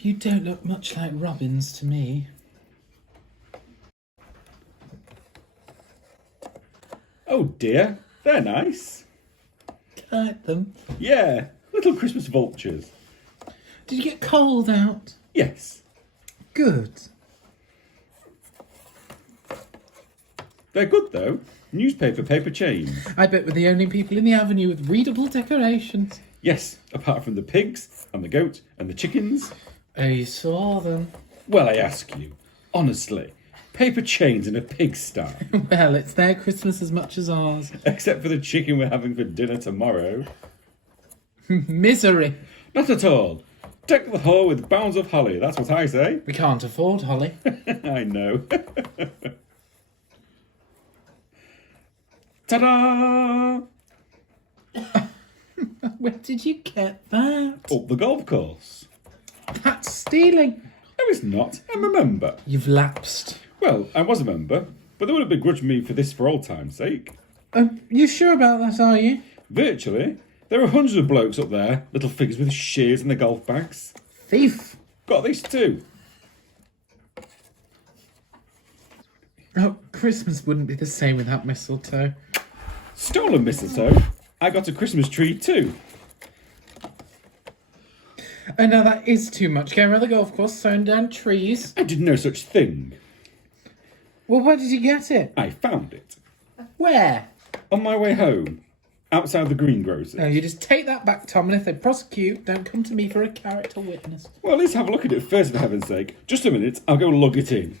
You don't look much like robins to me. Oh dear, they're nice. Like them. Yeah, little Christmas vultures. Did you get cold out? Yes. Good. They're good though. Newspaper paper chains. I bet we're the only people in the avenue with readable decorations. Yes, apart from the pigs and the goat and the chickens. Oh, you saw them. Well, I ask you, honestly, paper chains in a pigsty. Well, it's their Christmas as much as ours. Except for the chicken we're having for dinner tomorrow. Misery. Not at all. Deck the hall with bounds of holly, that's what I say. We can't afford holly. I know. Ta-da! Where did you get that? Up the golf course. That's stealing. No, it's not. I'm a member. You've lapsed. Well, I was a member, but they wouldn't begrudge me for this for old time's sake. You sure about that, are you? Virtually. There are hundreds of blokes up there, little figures with shears in their golf bags. Thief. Got these too. Oh, Christmas wouldn't be the same without mistletoe. Stolen mistletoe. I got a Christmas tree too. Oh, no, that is too much. Going around the golf course, sewing down trees. I did no such thing. Well, where did you get it? I found it. Where? On my way home. Outside the greengrocer's. No, you just take that back, Tom, and if they prosecute, don't come to me for a character witness. Well, at least have a look at it first, for heaven's sake. Just a minute, I'll go log it in.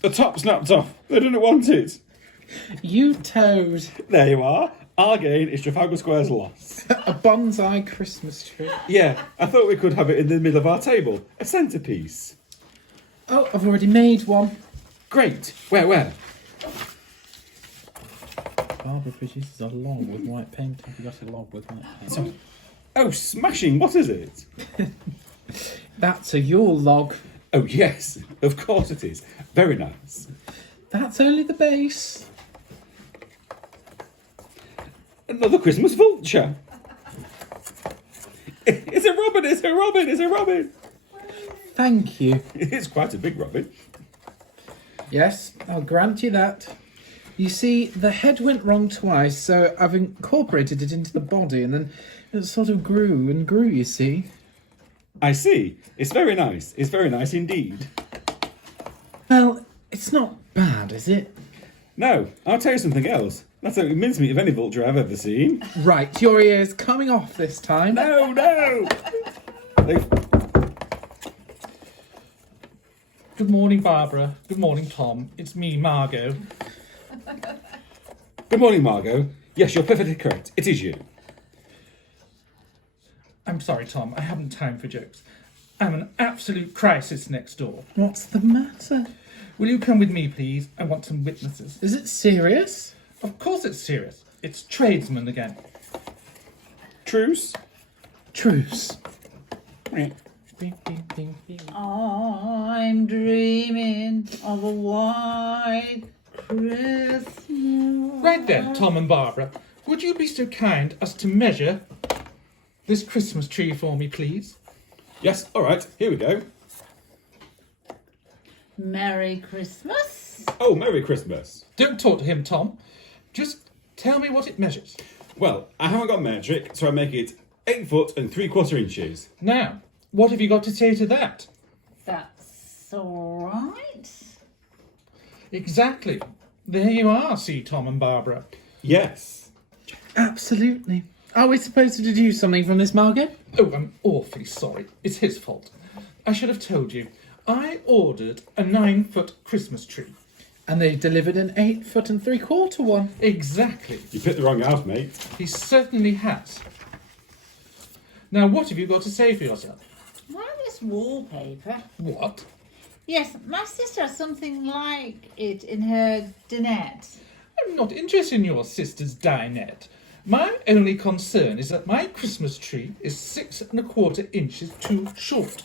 The top snapped off. They didn't want it. You toad. There you are. Our gain is Trafalgar Square's loss. A bonsai Christmas tree. Yeah, I thought we could have it in the middle of our table. A centrepiece. Oh, I've already made one. Great. Where? Barbara produces a log with white paint. Have you got a log with white paint? Oh, smashing. What is it? That's a Yule log. Oh, yes. Of course it is. Very nice. That's only the base. Another Christmas vulture. It's a robin, it's a robin, it's a robin. Thank you. It's quite a big robin. Yes, I'll grant you that. You see, the head went wrong twice, so I've incorporated it into the body, and then it sort of grew and grew, you see. I see. It's very nice. It's very nice indeed. Well, it's not bad, is it? No, I'll tell you something else. That's a mincemeat of any vulture I've ever seen. Right, your ear's coming off this time. No! Good morning, Barbara. Good morning, Tom. It's me, Margot. Good morning, Margot. Yes, you're perfectly correct. It is you. I'm sorry, Tom. I haven't time for jokes. I'm an absolute crisis next door. What's the matter? Will you come with me, please? I want some witnesses. Is it serious? Of course it's serious. It's tradesmen again. Truce? Truce. I'm dreaming of a white Christmas. Right then, Tom and Barbara. Would you be so kind as to measure this Christmas tree for me, please? Yes, all right. Here we go. Merry Christmas. Oh, Merry Christmas. Don't talk to him, Tom. Just tell me what it measures. Well, I haven't got metric, so I make it 8 foot and 3/4 inches. Now, what have you got to say to that? That's all right. Exactly. There you are, see, Tom and Barbara. Yes. Absolutely. Are we supposed to deduce something from this, Margot? Oh, I'm awfully sorry. It's his fault. I should have told you. I ordered a 9-foot Christmas tree. And they delivered an 8 foot and 3/4 one. Exactly. You picked the wrong house, mate. He certainly has. Now, what have you got to say for yourself? Why this wallpaper? What? Yes, my sister has something like it in her dinette. I'm not interested in your sister's dinette. My only concern is that my Christmas tree is 6 1/4 inches too short.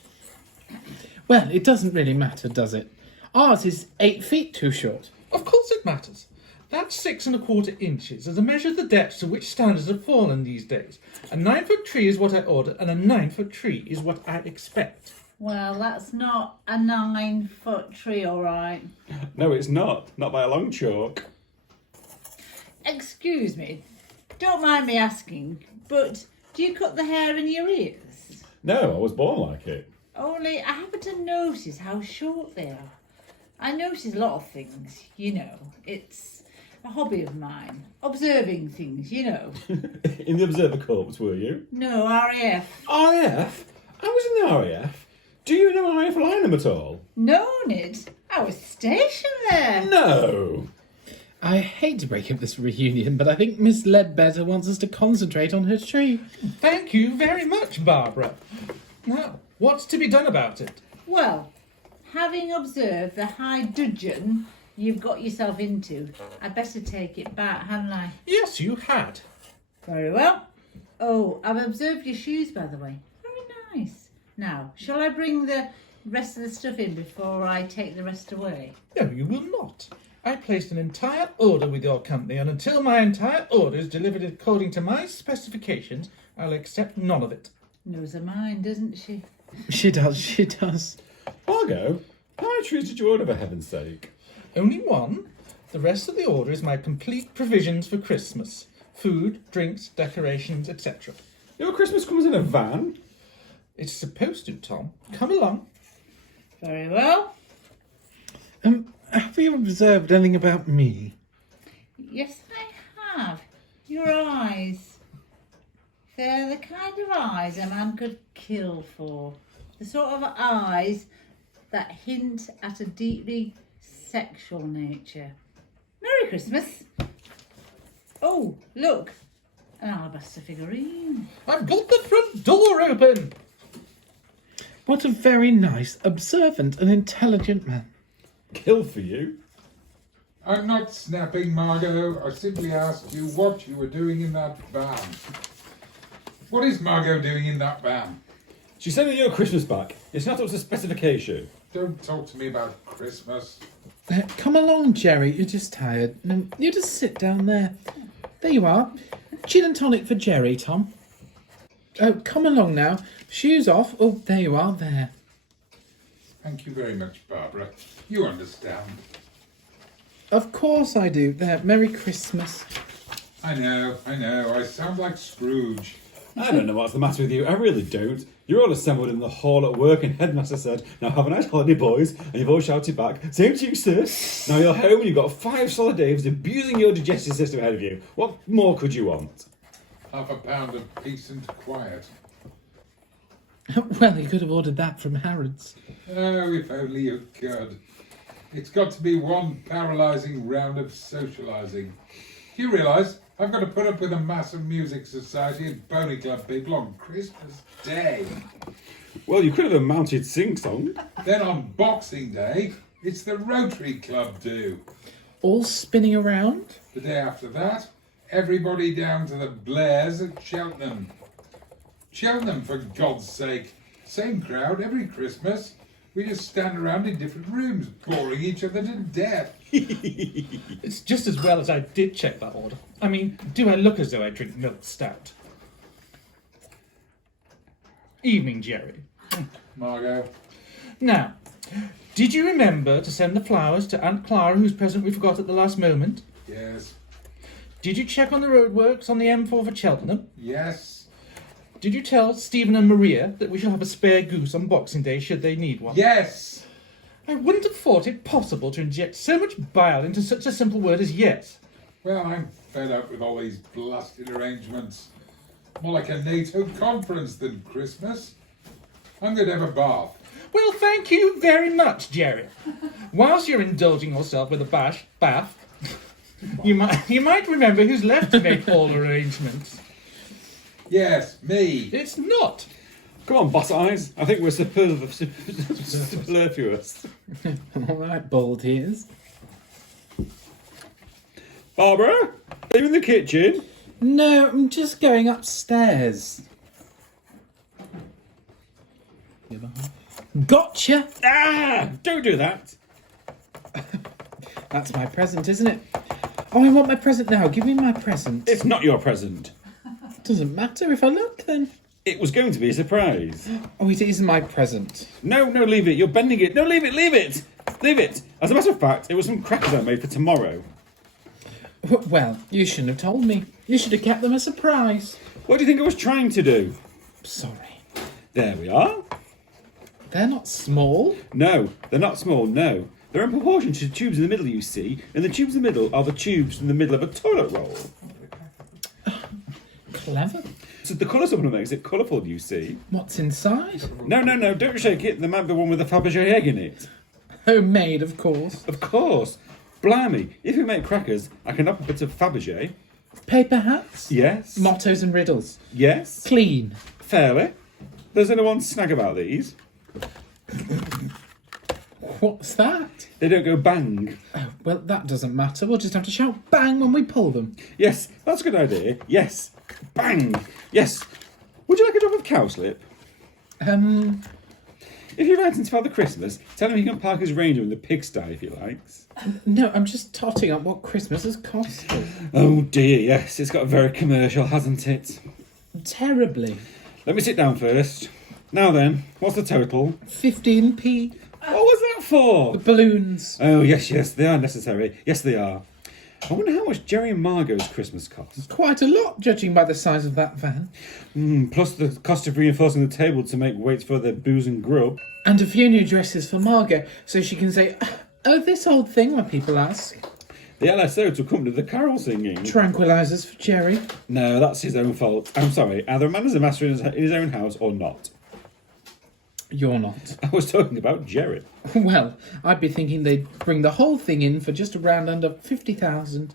Well, it doesn't really matter, does it? Ours is 8 feet too short. Of course it matters. That's 6¼ inches as a measure of the depths to which standards have fallen these days. A 9-foot tree is what I order, and a 9-foot tree is what I expect. Well, that's not a 9-foot tree, all right. No, it's not. Not by a long chalk. Excuse me, don't mind me asking, but do you cut the hair in your ears? No, I was born like it. Only I happen to notice how short they are. I notice a lot of things, you know. It's a hobby of mine. Observing things, you know. In the Observer Corps, were you? No, RAF. RAF? I was in the RAF. Do you know RAF Lynham at all? Known it? I was stationed there. No. I hate to break up this reunion, but I think Miss Ledbetter wants us to concentrate on her tree. Thank you very much, Barbara. Now, what's to be done about it? Well, having observed the high dudgeon you've got yourself into, I'd better take it back, hadn't I? Yes, you had. Very well. Oh, I've observed your shoes, by the way. Very nice. Now, shall I bring the rest of the stuff in before I take the rest away? No, you will not. I placed an entire order with your company, and until my entire order is delivered according to my specifications, I'll accept none of it. Knows her mind, doesn't she? She does. Margot, how many trees did you order, for heaven's sake? Only one. The rest of the order is my complete provisions for Christmas. Food, drinks, decorations, etc. Your Christmas comes in a van? It's supposed to, Tom. Come along. Very well. Have you observed anything about me? Yes, I have. Your eyes. They're the kind of eyes a man could kill for. The sort of eyes that hint at a deeply sexual nature. Merry Christmas. Oh, look. An alabaster figurine. I've got the front door open. What a very nice, observant and intelligent man. Kill for you? I'm not snapping, Margot. I simply asked you what you were doing in that van. What is Margot doing in that van? She's sending you a Christmas back. It's not up to specification. Don't talk to me about Christmas. Come along, Jerry. You're just tired. You just sit down there. There you are. Gin and tonic for Jerry, Tom. Oh, come along now. Shoes off. Oh, there you are. There. Thank you very much, Barbara. You understand. Of course I do. There. Merry Christmas. I know. I sound like Scrooge. I don't know what's the matter with you. I really don't. You're all assembled in the hall at work and Headmaster said, "Now have a nice holiday, boys." And you've all shouted back, "Same to you, sir." Now you're home and you've got 5 solid days abusing your digestive system ahead of you. What more could you want? Half a pound of peace and quiet. Well, you could have ordered that from Harrods. Oh, if only you could. It's got to be one paralysing round of socialising. Do you realise I've got to put up with a massive music society at Boney Club people on Christmas Day? Well, you could have a mounted sing-song. Then on Boxing Day, it's the Rotary Club do. All spinning around? The day after that, everybody down to the Blairs at Cheltenham. Cheltenham, for God's sake. Same crowd every Christmas. We just stand around in different rooms, boring each other to death. It's just as well as I did check that order. I mean, do I look as though I drink milk stout? Evening, Jerry. Margot. Now, did you remember to send the flowers to Aunt Clara, whose present we forgot at the last moment? Yes. Did you check on the roadworks on the M4 for Cheltenham? Yes. Did you tell Stephen and Maria that we shall have a spare goose on Boxing Day should they need one? Yes. I wouldn't have thought it possible to inject so much bile into such a simple word as yes. Well, I'm fed up with all these blasted arrangements. More like a NATO conference than Christmas. I'm going to have a bath. Well, thank you very much, Jerry. Whilst you're indulging yourself with a bath, you might remember who's left to make all arrangements. Yes, me. It's not. Come on, boss eyes. I think we're superfluous. All right, bald ears. Barbara, are you in the kitchen? No, I'm just going upstairs. Gotcha! Ah! Don't do that. That's my present, isn't it? Oh, I want my present now. Give me my present. It's not your present. Doesn't matter if I look then. It was going to be a surprise. Oh, it is my present. No, leave it. You're bending it. No, leave it. Leave it. As a matter of fact, it was some crackers I made for tomorrow. Well, you shouldn't have told me. You should have kept them a surprise. What do you think I was trying to do? Sorry. There we are. They're not small. No, they're not small, no. They're in proportion to the tubes in the middle you see, and the tubes in the middle are the tubes in the middle of a toilet roll. Clever. So the colour supplement makes it colourful, you see. What's inside? No, don't shake it. There might be one with a Fabergé egg in it. Homemade, of course. Of course. Blimey, if you make crackers, I can up a bit of Fabergé. Paper hats? Yes. Mottos and riddles. Yes. Clean. Fairly. There's only one snag about these. What's that? They don't go bang. Oh, well, that doesn't matter. We'll just have to shout bang when we pull them. Yes, that's a good idea. Yes. Bang. Yes. Would you like a drop of cowslip? If you're writing to Father Christmas, tell him he can park his Ranger in the pigsty if he likes. No, I'm just totting up what Christmas has cost us. Oh dear, yes, it's got very commercial, hasn't it? Terribly. Let me sit down first. Now then, what's the total? 15p. What was that for? The balloons. Oh, yes, they are necessary. Yes, they are. I wonder how much Jerry and Margot's Christmas cost. Quite a lot, judging by the size of that van. Plus the cost of reinforcing the table to make weight for their booze and grub. And a few new dresses for Margot, so she can say, oh, this old thing when people ask. The LSO to accompany the carol singing. Tranquilizers for Jerry. No, that's his own fault. I'm sorry. Either a man is a master in his own house or not. You're not. I was talking about Jerry. Well, I'd be thinking they'd bring the whole thing in for just around under 50,000.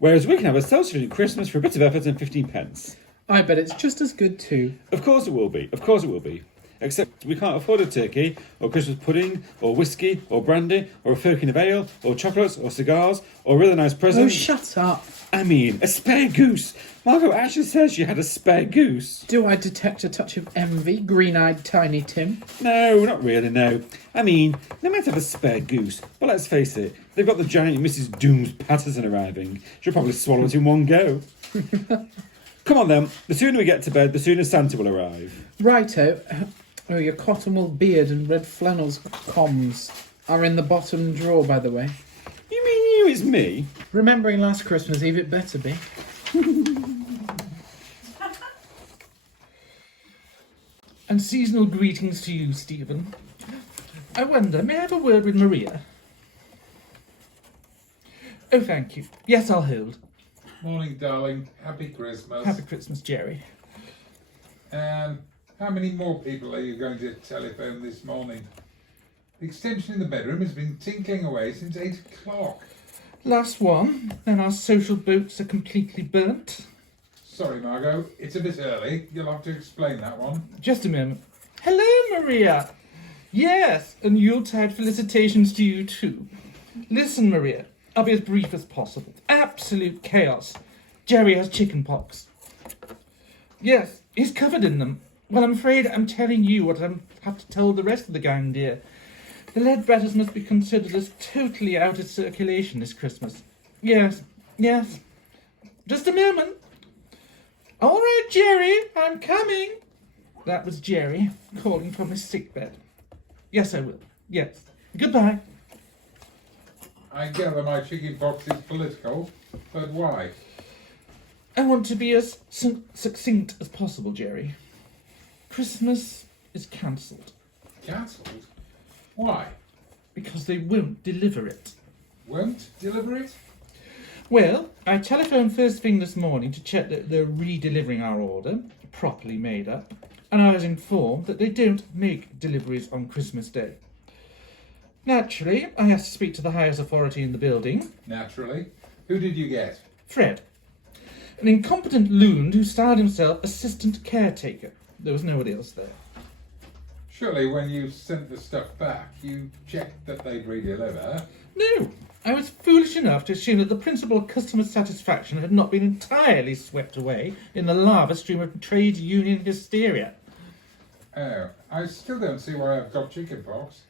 Whereas we can have a self-sufficient Christmas for a bit of effort and 15 pence. I bet it's just as good too. Of course it will be. Of course it will be. Except we can't afford a turkey, or Christmas pudding, or whiskey, or brandy, or a firkin of ale, or chocolates, or cigars, or a really nice present. Oh, shut up. I mean, a spare goose. Margot actually says she had a spare goose. Do I detect a touch of envy, green-eyed Tiny Tim? No, not really, no. I mean, they might have a spare goose, but let's face it, they've got the giant Mrs. Dooms Patterson arriving. She'll probably swallow it in one go. Come on then, the sooner we get to bed, the sooner Santa will arrive. Righto. Oh, your cotton wool beard and red flannels comms are in the bottom drawer, by the way. You mean you is me? Remembering last Christmas Eve, it better be. And seasonal greetings to you, Stephen. I wonder, may I have a word with Maria? Oh, thank you. Yes, I'll hold. Morning, darling. Happy Christmas. Happy Christmas, Jerry. How many more people are you going to telephone this morning? The extension in the bedroom has been tinkling away since 8 o'clock. Last one, then our social boats are completely burnt. Sorry, Margot. It's a bit early. You'll have to explain that one. Just a moment. Hello, Maria. Yes, and Yuletide felicitations to you too. Listen, Maria, I'll be as brief as possible. Absolute chaos. Jerry has chicken pox. Yes, he's covered in them. Well, I'm afraid I'm telling you what I have to tell the rest of the gang, dear. The Leadbetters must be considered as totally out of circulation this Christmas. Yes. Just a moment. All right, Jerry, I'm coming. That was Jerry calling from his sickbed. Yes, I will. Yes. Goodbye. I gather my chicken pox is political, but why? I want to be as succinct as possible, Jerry. Christmas is cancelled Cancelled? Why? because they won't deliver it. Won't deliver it? Well, I telephoned first thing this morning to check that they're re-delivering our order, properly made up, and I was informed that they don't make deliveries on Christmas Day. Naturally, I asked to speak to the highest authority in the building, Naturally. Who did you get? Fred, an incompetent loon who styled himself assistant caretaker. There was nobody else there. Surely when you sent the stuff back, you checked that they'd re-deliver. No, I was foolish enough to assume that the principle of customer satisfaction had not been entirely swept away in the lava stream of trade union hysteria. Oh, I still don't see why I've got chickenpox.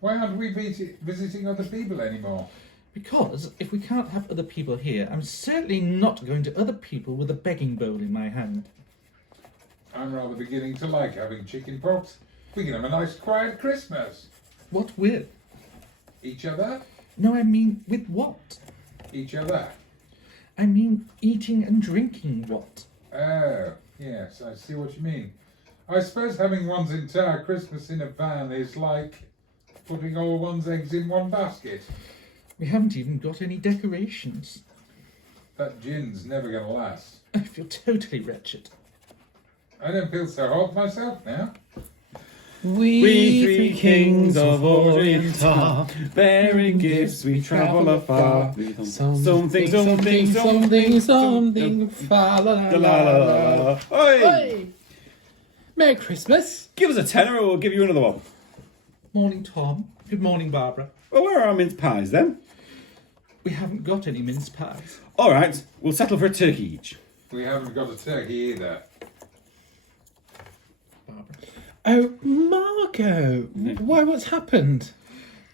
Why aren't we visiting other people anymore? Because if we can't have other people here, I'm certainly not going to other people with a begging bowl in my hand. I'm rather beginning to like having chicken pox. We can have a nice quiet Christmas. What with? Each other? No, I mean with what? Each other. I mean eating and drinking what? Oh, yes, I see what you mean. I suppose having one's entire Christmas in a van is like putting all one's eggs in one basket. We haven't even got any decorations. That gin's never going to last. I feel totally wretched. I don't feel so hot myself now. We three kings of Orient are, bearing gifts we travel afar. Something, fa la la la la. Oi! Hey! Merry Christmas. Give us a tenner or we'll give you another one. Morning, Tom. Good morning, Barbara. Well, where are our mince pies then? We haven't got any mince pies. All right, we'll settle for a turkey each. We haven't got a turkey either. Barbara. Oh, Margot. Why, what's happened?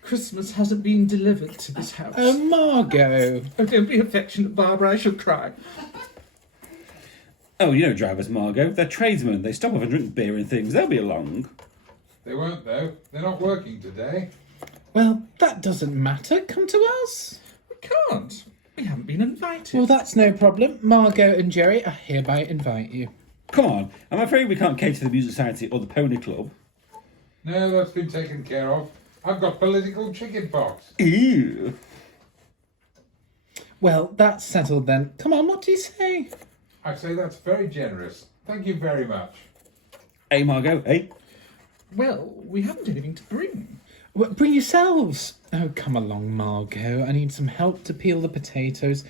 Christmas hasn't been delivered to this house. Oh, Margot. Oh, don't be affectionate, Barbara. I shall cry. Oh, you know drivers, Margot. They're tradesmen. They stop off and drink beer and things. They'll be along. They won't, though. They're not working today. Well, that doesn't matter. Come to us. We can't. We haven't been invited. Well, that's no problem. Margot and Jerry, I hereby invite you. Come on. I'm afraid we can't cater to the Music Society or the Pony Club. No, that's been taken care of. I've got political chicken pox. Ew. Well, that's settled then. Come on, what do you say? I say that's very generous. Thank you very much. Hey, Margot. Hey. Well, we haven't anything to bring. Well, bring yourselves. Oh, come along, Margot. I need some help to peel the potatoes.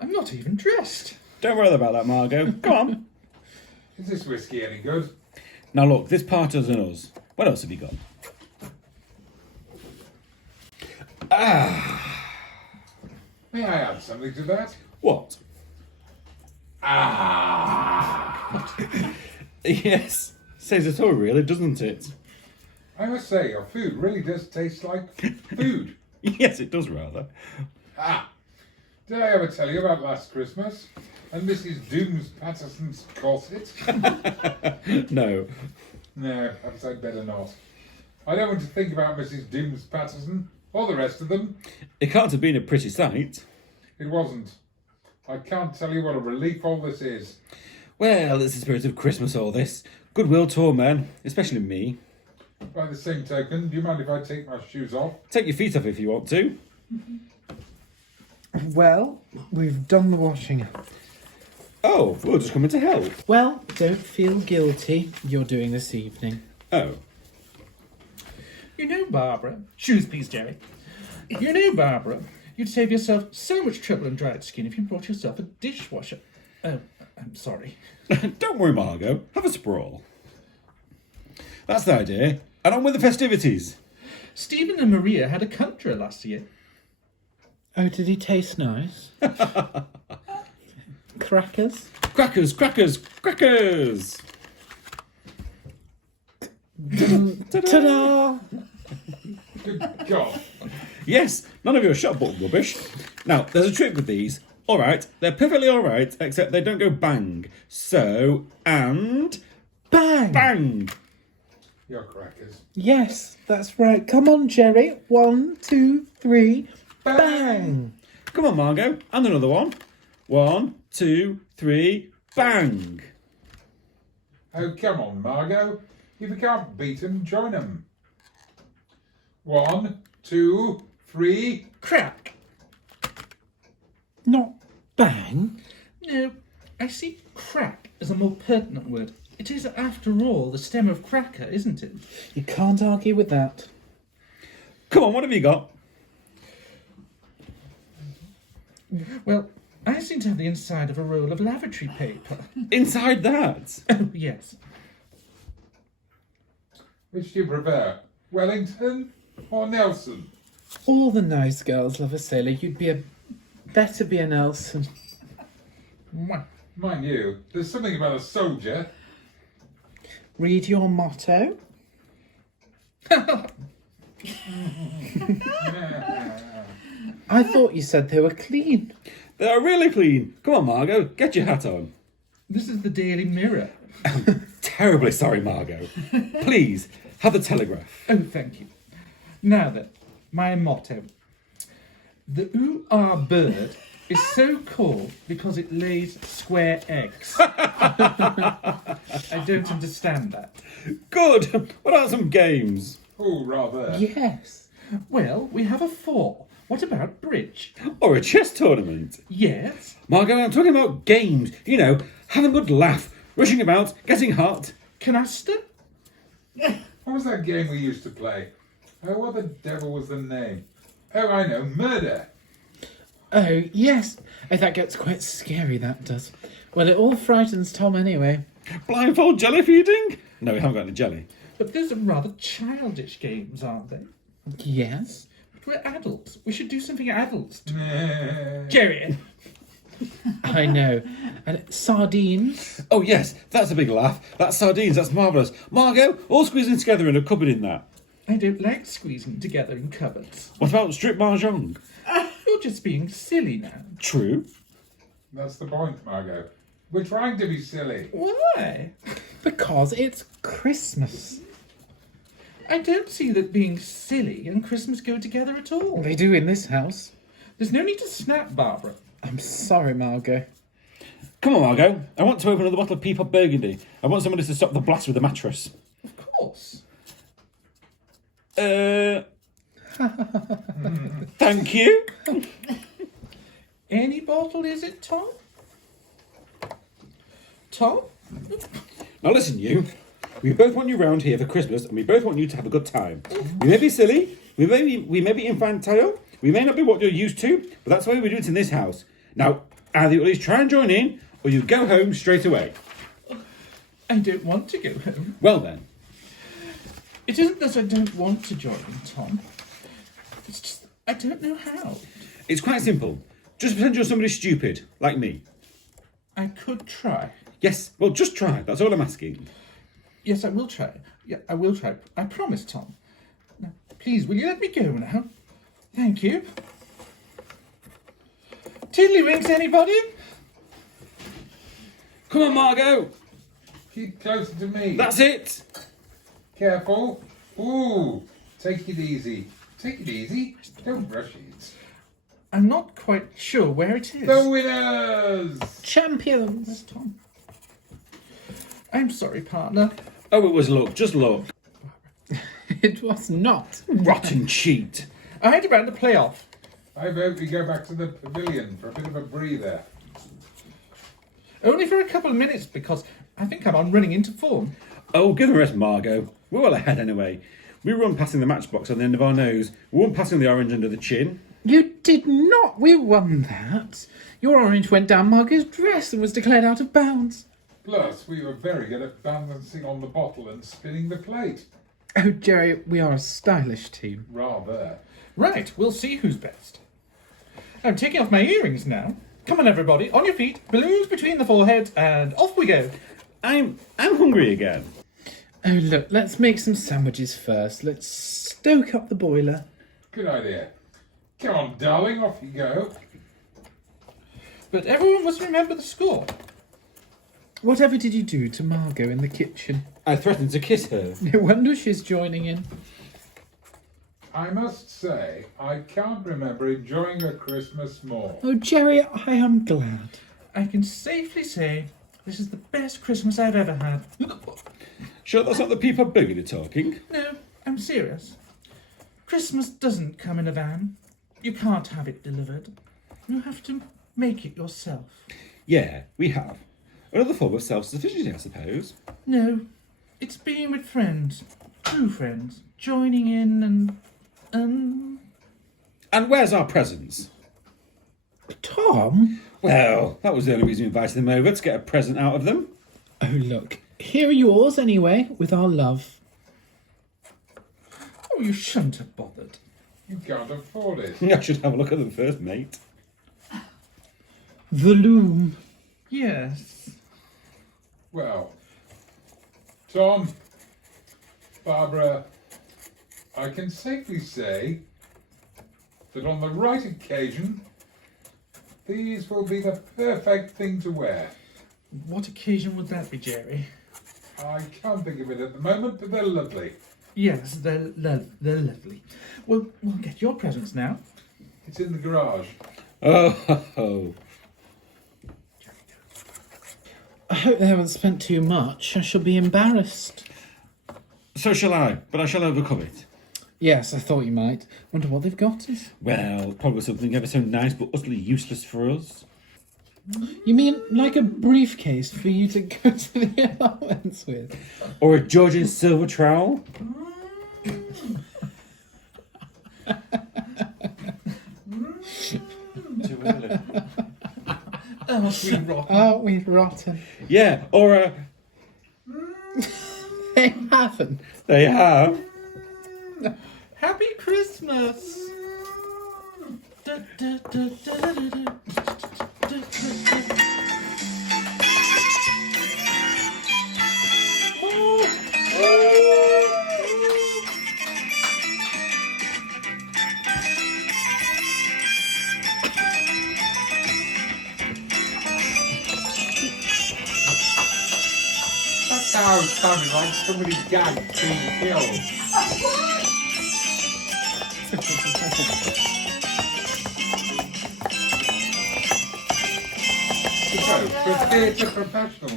I'm not even dressed. Don't worry about that, Margot. Come on. Is this whiskey any good? Now look, this part isn't us. What else have you got? May I add something to that? What? Ah! Yes. Says it all, really, doesn't it? I must say, your food really does taste like food. Yes, it does, rather. Ah! Did I ever tell you about last Christmas? And Mrs. Dooms Patterson's corset? No. No, perhaps I'd better not. I don't want to think about Mrs. Dooms Patterson, or the rest of them. It can't have been a pretty sight. It wasn't. I can't tell you what a relief all this is. Well, it's the spirit of Christmas, all this. Goodwill to all men, especially me. By the same token, do you mind if I take my shoes off? Take your feet off if you want to. Well, we've done the washing. Oh, we're just coming to help. Well, don't feel guilty. You're doing this evening. Oh. You know, Barbara. Shoes, please, Jerry. You know, Barbara, you'd save yourself so much trouble and dried skin if you brought yourself a dishwasher. Oh, I'm sorry. Don't worry, Margot. Have a sprawl. That's the idea. And on with the festivities. Stephen and Maria had a conjurer last year. Oh, did he taste nice? Crackers? Crackers, crackers, crackers! Ta-da! Good God. Yes, none of your shop bought rubbish. Now, there's a trick with these. All right, they're perfectly all right, except they don't go bang. So, and Bang! bang! Your crackers. Yes, that's right. Come on, Jerry. 1, 2, 3. Bang! Come on, Margot, and another one. 1, 2, 3, bang! Oh, come on, Margot. If you can't beat 'em, join 'em. 1, 2, 3. Crack! Not bang. No, I see crack as a more pertinent word. It is, after all, the stem of cracker, isn't it? You can't argue with that. Come on, what have you got? Well, I seem to have the inside of a roll of lavatory paper. Inside that. Oh, yes. Which do you prefer, Wellington or Nelson? All the nice girls love a sailor. You'd be better be a Nelson. Mwah. Mind you, there's something about a soldier. Read your motto. I thought you said they were clean. They're really clean. Come on, Margot, get your hat on. This is the Daily Mirror. Terribly sorry, Margot. Please, have the Telegraph. Oh, thank you. Now then, my motto. The ooh-ah bird is so called because it lays square eggs. I don't understand that. Good. What about some games? Oh, rather. Yes. Well, we have a 4. What about bridge? Or a chess tournament? Yes. Margot, I'm talking about games. You know, have a good laugh, rushing about, getting hot. Canasta? What was that game we used to play? Oh, what the devil was the name? Oh, I know, murder. Oh, yes. Oh, that gets quite scary, that does. Well, it all frightens Tom anyway. Blindfold jelly feeding? No, we haven't got any jelly. But those are rather childish games, aren't they? Yes. But we're adults. We should do something adults do. Meh. Jerry! I know. And sardines? Oh, yes, that's a big laugh. That's sardines, that's marvellous. Margot, all squeezing together in a cupboard in that. I don't like squeezing together in cupboards. What about strip mahjong? You're just being silly now. True. That's the point, Margot. We're trying to be silly. Why? Because it's Christmas. I don't see that being silly and Christmas go together at all. They do in this house. There's no need to snap, Barbara. I'm sorry, Margot. Come on, Margot. I want to open another bottle of Peapod Burgundy. I want somebody to stop the blast with the mattress. Of course. Thank you. Any bottle, is it, Tom? Tom? Now listen, you. We both want you round here for Christmas, and we both want you to have a good time. We may be silly, we may be infantile, we may not be what you're used to, but that's why we do it in this house. Now, either you at least try and join in, or you go home straight away. I don't want to go home. Well then. It isn't that I don't want to join in, Tom. It's just I don't know how. It's quite simple. Just pretend you're somebody stupid, like me. I could try. Yes, well, just try. That's all I'm asking. Yes, I will try. Yeah, I will try. I promise, Tom. Now, please, will you let me go now? Thank you. Tiddlywinks, anybody? Come on, Margot. Keep closer to me. That's it. Careful. Ooh, take it easy. Take it easy. Don't rush it. I'm not quite sure where it is. The winners! Champions! Where's Tom? I'm sorry, partner. Oh, it was luck. Just luck. It was not. Rotten cheat. I had around the playoff. I vote we go back to the pavilion for a bit of a breather. Only for a couple of minutes because I think I'm on running into form. Oh, give them a rest, Margot. We're well ahead anyway. We run passing the matchbox on the end of our nose. We won passing the orange under the chin. You did not. We won that. Your orange went down Margot's dress and was declared out of bounds. Plus, we were very good at balancing on the bottle and spinning the plate. Oh, Jerry, we are a stylish team. Rather. Right, we'll see who's best. I'm taking off my earrings now. Come on, everybody, on your feet, balloons between the foreheads, and off we go. I'm hungry again. Oh, look, let's make some sandwiches first. Let's stoke up the boiler. Good idea. Come on, darling, off you go. But everyone must remember the score. Whatever did you do to Margot in the kitchen? I threatened to kiss her. No wonder she's joining in. I must say, I can't remember enjoying a Christmas more. Oh, Jerry, I am glad. I can safely say this is the best Christmas I've ever had. Sure, that's not the Peapod Burgundy talking. No, I'm serious. Christmas doesn't come in a van. You can't have it delivered. You have to make it yourself. Yeah, we have. Another form of self-sufficiency, I suppose. No, it's being with friends, true friends, joining in and And where's our presents? Tom? Well, that was the only reason we invited them over, to get a present out of them. Oh, look. Here are yours, anyway, with our love. Oh, you shouldn't have bothered. You can't afford it. I should have a look at them first, mate. The loom. Yes. Well, Tom, Barbara, I can safely say that on the right occasion, these will be the perfect thing to wear. What occasion would that be, Jerry? I can't think of it at the moment, but they're lovely. Yes, they're lovely. Well, we'll get your presents now. It's in the garage. Oh. I hope they haven't spent too much. I shall be embarrassed. So shall I, but I shall overcome it. Yes, I thought you might. Wonder what they've got us. Well, probably something ever so nice but utterly useless for us. You mean like a briefcase for you to go to the allowance with? Or a Georgian silver trowel. Too early. Aren't we rotten? Yeah, or a... They haven't. They have. Happy Christmas! Da, da, da, da, da, da, da. That sound sounded like somebody gagged being killed. So, for a theatre professional,